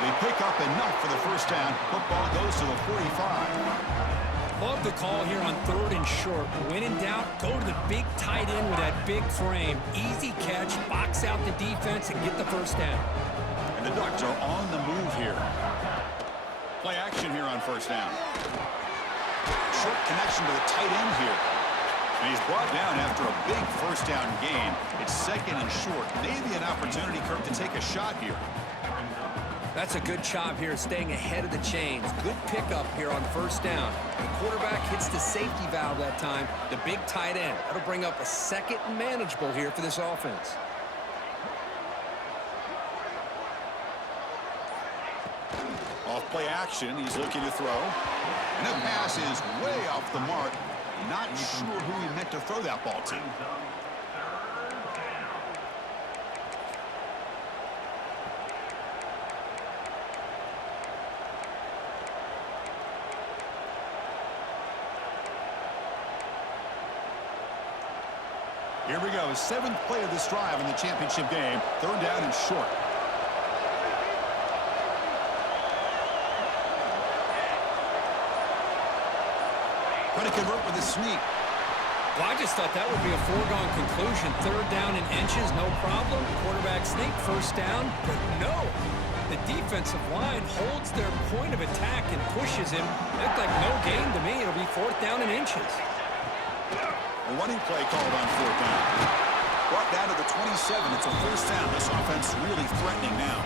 They pick up enough for the first down. Football goes to the 45. Love the call here on 3rd and short. When in doubt, go to the big tight end with that big frame. Easy catch, box out the defense, and get the first down. And the Ducks are on the move here. Play action here on first down. Short connection to the tight end here. And he's brought down after a big first down gain. It's 2nd and short. Maybe an opportunity, Kirk, to take a shot here. That's a good job here, staying ahead of the chains. Good pickup here on first down. The quarterback hits the safety valve that time, the big tight end. That'll bring up a 2nd and manageable here for this offense. Off play action, he's looking to throw. And the pass is way off the mark. Not sure who he meant to throw that ball to. Here we go, 7th play of this drive in the championship game. 3rd down and short. Trying to convert with a sneak. Well, I just thought that would be a foregone conclusion. 3rd down and inches, no problem. Quarterback sneak, first down. But no, the defensive line holds their point of attack and pushes him. Looked like no gain to me. It'll be 4th down and inches. A running play called on 4th down. Brought down to the 27. It's a first down. This offense really threatening now.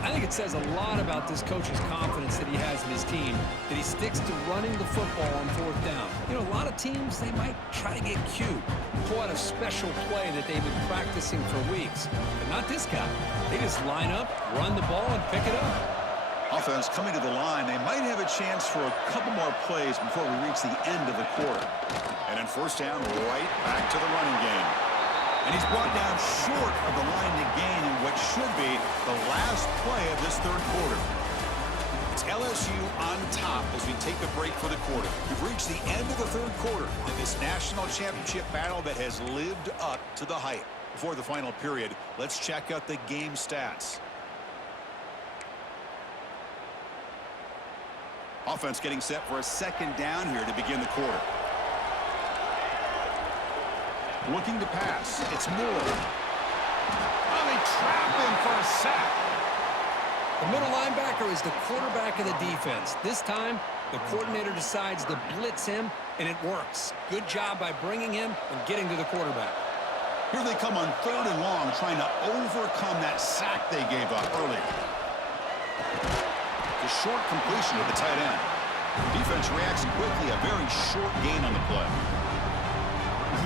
I think it says a lot about this coach's confidence that he has in his team, that he sticks to running the football on 4th down. You know, a lot of teams, they might try to get cute, pull out a special play that they've been practicing for weeks. But not this guy. They just line up, run the ball, and pick it up. Offense coming to the line. They might have a chance for a couple more plays before we reach the end of the quarter. And then first down, right back to the running game. And he's brought down short of the line to gain in what should be the last play of this 3rd quarter. It's LSU on top as we take a break for the quarter. We've reached the end of the 3rd quarter in this national championship battle that has lived up to the hype. Before the final period, let's check out the game stats. Offense getting set for a 2nd down here to begin the quarter. Looking to pass. It's Moore. Oh, they trap him for a sack. The middle linebacker is the quarterback of the defense. This time, the coordinator decides to blitz him, and it works. Good job by bringing him and getting to the quarterback. Here they come on 3rd and long, trying to overcome that sack they gave up earlier. The short completion of the tight end. Defense reacts quickly, a very short gain on the play.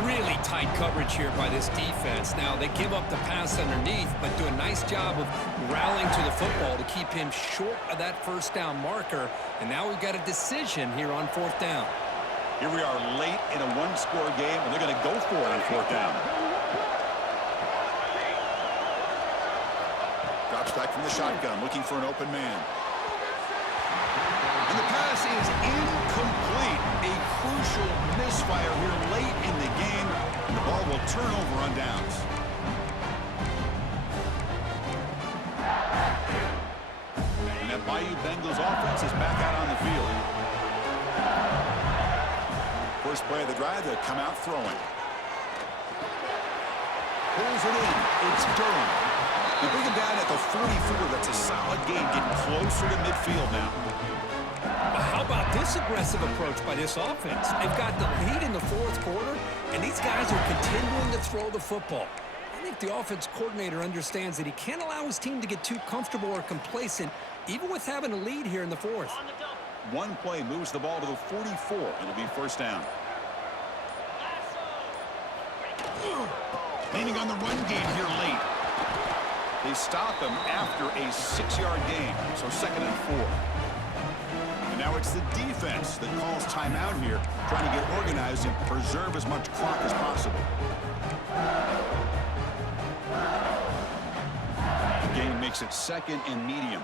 Really tight coverage here by this defense. Now, they give up the pass underneath, but do a nice job of rallying to the football to keep him short of that first down marker. And now we've got a decision here on 4th down. Here we are late in a 1-score game, and they're going to go for it on 4th down. Drops back from the shotgun, looking for an open man. And the pass is incomplete. A crucial misfire here late in the game. And the ball will turn over on downs. And that Bayou Bengals offense is back out on the field. First play of the drive, they'll come out throwing. Pulls it in. It's Durham. They bring him down at the 44. That's a solid game, getting closer to midfield now. How about this aggressive approach by this offense? They've got the lead in the 4th quarter, and these guys are continuing to throw the football. I think the offense coordinator understands that he can't allow his team to get too comfortable or complacent, even with having a lead here in the 4th. One play moves the ball to the 44, and it'll be first down. Leaning on the run game here late. They stop him after a 6-yard gain, so 2nd and 4. And now it's the defense that calls timeout here, trying to get organized and preserve as much clock as possible. The game makes it 2nd and medium.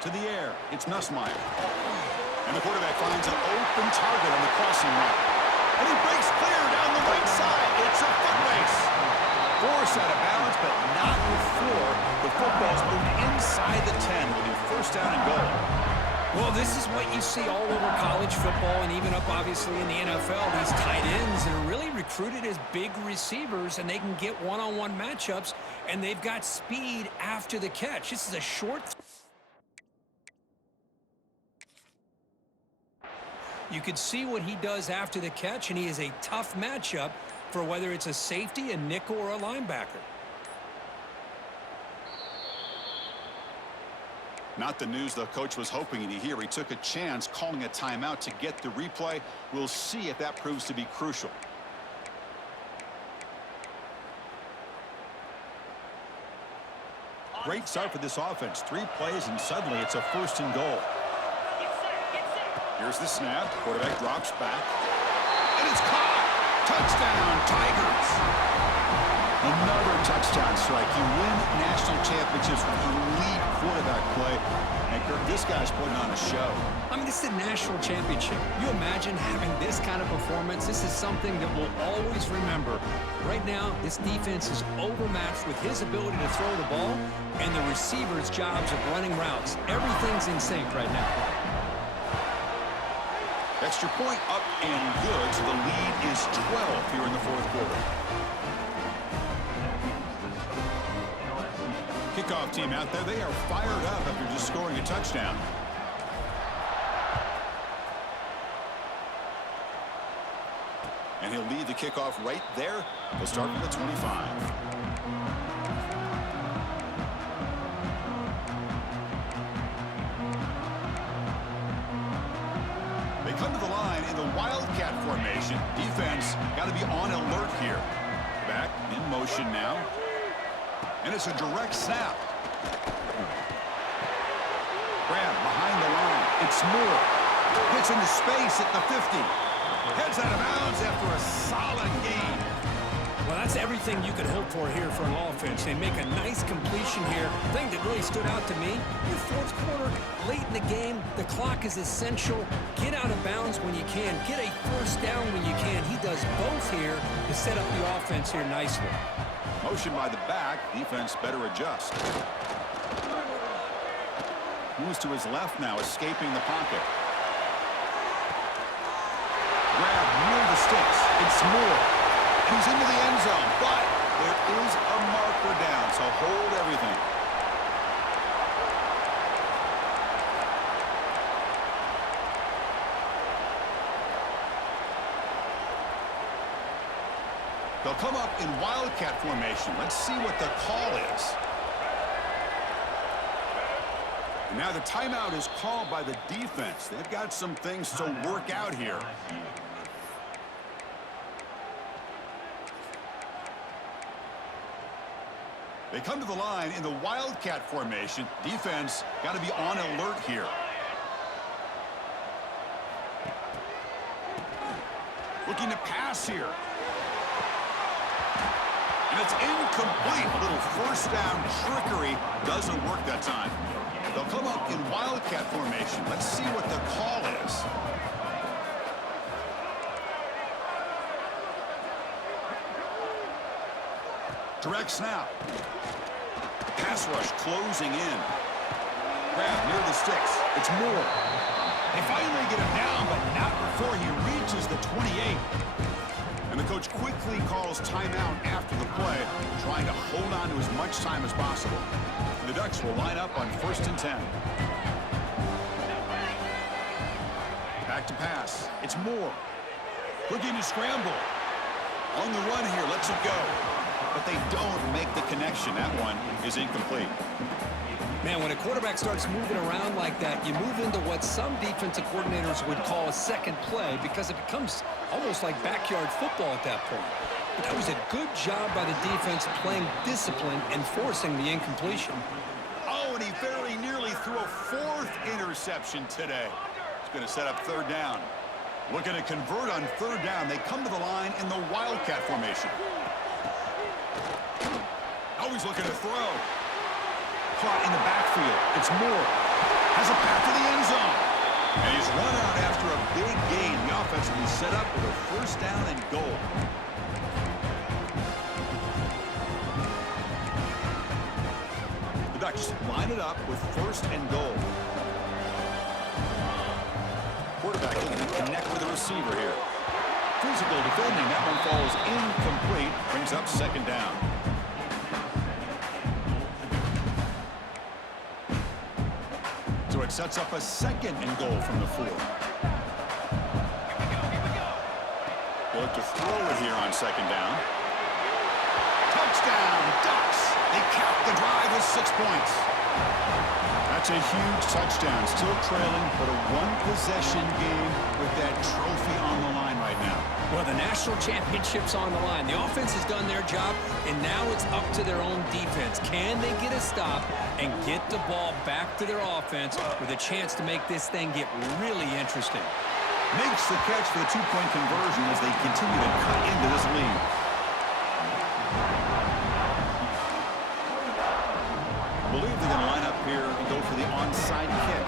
To the air, it's Nussmeier. And the quarterback finds an open target on the crossing route. And he breaks clear down the right side. It's a foot race. Force out of balance, but not first down and goal. Well, this is what you see all over college football and even up, obviously, in the NFL. These tight ends that are really recruited as big receivers, and they can get one-on-one matchups, and they've got speed after the catch. This is a short. You can see what he does after the catch, and he is a tough matchup for whether it's a safety, a nickel, or a linebacker. Not the news the coach was hoping to hear. He took a chance calling a timeout to get the replay. We'll see if that proves to be crucial. Great start for this offense. 3 plays, and suddenly it's a first and goal. Here's the snap. Quarterback drops back. And it's caught. Touchdown, Tigers. Another touchdown strike. You win national championships with elite quarterback play. And Kirk, this guy's putting on a show. I mean, this is a national championship. You imagine having this kind of performance? This is something that we'll always remember. Right now, this defense is overmatched with his ability to throw the ball and the receivers' jobs of running routes. Everything's in sync right now. Extra point up and good, so the lead is 12 here in the fourth quarter. Kickoff team out there, they are fired up after just scoring a touchdown. And he'll lead the kickoff right there. They'll start from the 25. They come to the line in the Wildcat formation. Defense got to be on alert here. Back in motion now. And it's a direct snap. Grab behind the line. It's Moore. Gets into space at the 50. Heads out of bounds after a solid gain. Well, that's everything you could hope for here for an offense. They make a nice completion here. The thing that really stood out to me, your fourth quarter, late in the game, the clock is essential. Get out of bounds when you can. Get a first down when you can. He does both here to set up the offense here nicely. Motion by the back. Defense better adjust. Moves to his left now, escaping the pocket. Grab near the sticks. It's Moore. He's into the end zone, but there is a marker down, so hold everything. They'll come up in Wildcat formation. Let's see what the call is. And now the timeout is called by the defense. They've got some things to work out here. They come to the line in the Wildcat formation. Defense got to be on alert here. Looking to pass here. And it's incomplete. A little first down trickery doesn't work that time. They'll come up in Wildcat formation. Let's see what the call is. Direct snap. Pass rush closing in. Grab near the sticks. It's Moore. They finally get him down, but not before he reaches the 28. And the coach quickly calls timeout after the play, trying to hold on to as much time as possible. The Ducks will line up on 1st and 10. Back to pass. It's Moore. Looking to scramble. On the run here, lets it go. But they don't make the connection. That one is incomplete. Man, when a quarterback starts moving around like that, you move into what some defensive coordinators would call a second play because it becomes almost like backyard football at that point. But that was a good job by the defense playing discipline and forcing the incompletion. Oh, and he very nearly threw a 4th interception today. It's going to set up 3rd down. Looking to convert on 3rd down. They come to the line in the Wildcat formation. Always looking to throw. Caught in the backfield. It's Moore. Has a path to the end zone. And he's run out after a big gain. The offense will be set up with a 1st down and goal. The Ducks line it up with 1st and goal. Quarterback looking to connect with the receiver here. Physical defending. That one falls incomplete. Brings up 2nd down. So it sets up a 2nd and goal from the 4. They look to throw it here on 2nd down. Touchdown, Ducks. They cap the drive with 6 points. That's a huge touchdown. Still trailing, but a 1-possession game with that trophy on the line right now. Well, the national championship's on the line. The offense has done their job, and now it's up to their own defense. Can they get a stop and get the ball back to their offense with a chance to make this thing get really interesting? Makes the catch for the 2-point conversion as they continue to cut into this lead. I believe they're going to line up here and go for the onside kick.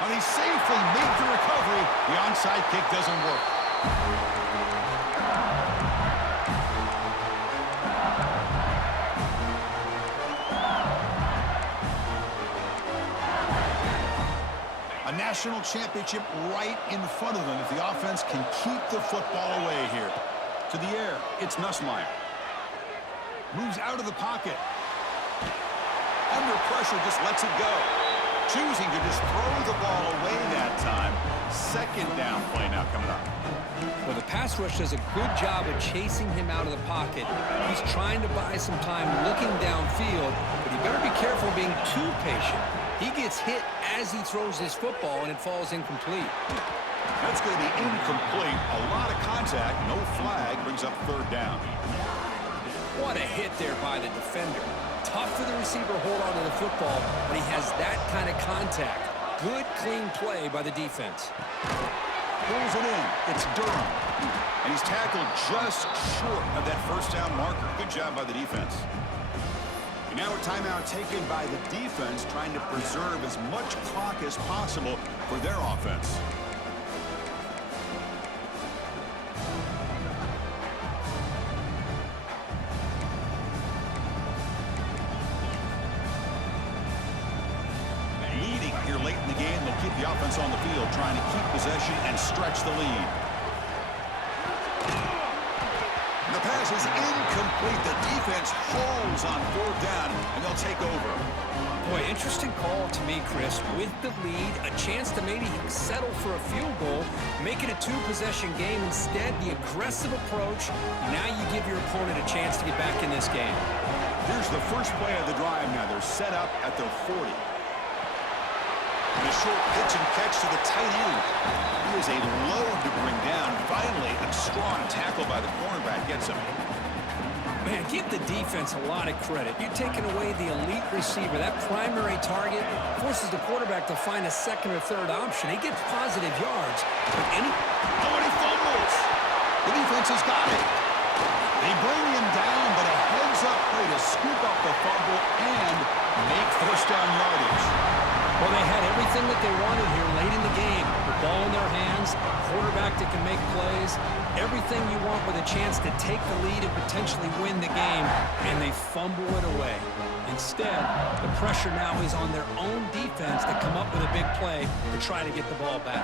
And he safely made the recovery. The onside kick doesn't work. A national championship right in front of them if the offense can keep the football away here. To the air, it's Nussmeier. Moves out of the pocket. Under pressure, just lets it go. Choosing to just throw the ball away that time. 2nd down play now coming up. Well, the pass rush does a good job of chasing him out of the pocket. He's trying to buy some time looking downfield, but he better be careful being too patient. He gets hit as he throws this football, and it falls incomplete. That's going to be incomplete. A lot of contact. No flag. Brings up 3rd down. What a hit there by the defender. Tough for the receiver to hold on to the football, but he has that kind of contact. Good, clean play by the defense. Pulls it in. It's Durham. And he's tackled just short of that 1st down marker. Good job by the defense. And now a timeout taken by the defense, trying to preserve as much clock as possible for their offense. Leading here late in the game, they'll keep the offense on the field, trying to keep possession and stretch the lead. The pass is incomplete. The defense holds on 4th down, and they'll take over. Boy, interesting call to me, Chris. With the lead, a chance to maybe settle for a field goal, make it a 2-possession game. Instead, the aggressive approach. Now you give your opponent a chance to get back in this game. Here's the first play of the drive now. They're set up at their 40. And a short pitch and catch to the tight end. He is a load to bring down. Finally, a strong tackle by the cornerback gets him. Man, give the defense a lot of credit. You're taking away the elite receiver. That primary target forces the quarterback to find a 2nd or 3rd option. He gets positive yards. But and he fumbles. The defense has got it. They bring him down, but a heads-up play to scoop up the fumble and make 1st down yardage. Well, they had everything that they wanted here late in the game. The ball in their hands, quarterback that can make plays, everything you want with a chance to take the lead and potentially win the game, and they fumble it away. Instead, the pressure now is on their own defense to come up with a big play to try to get the ball back.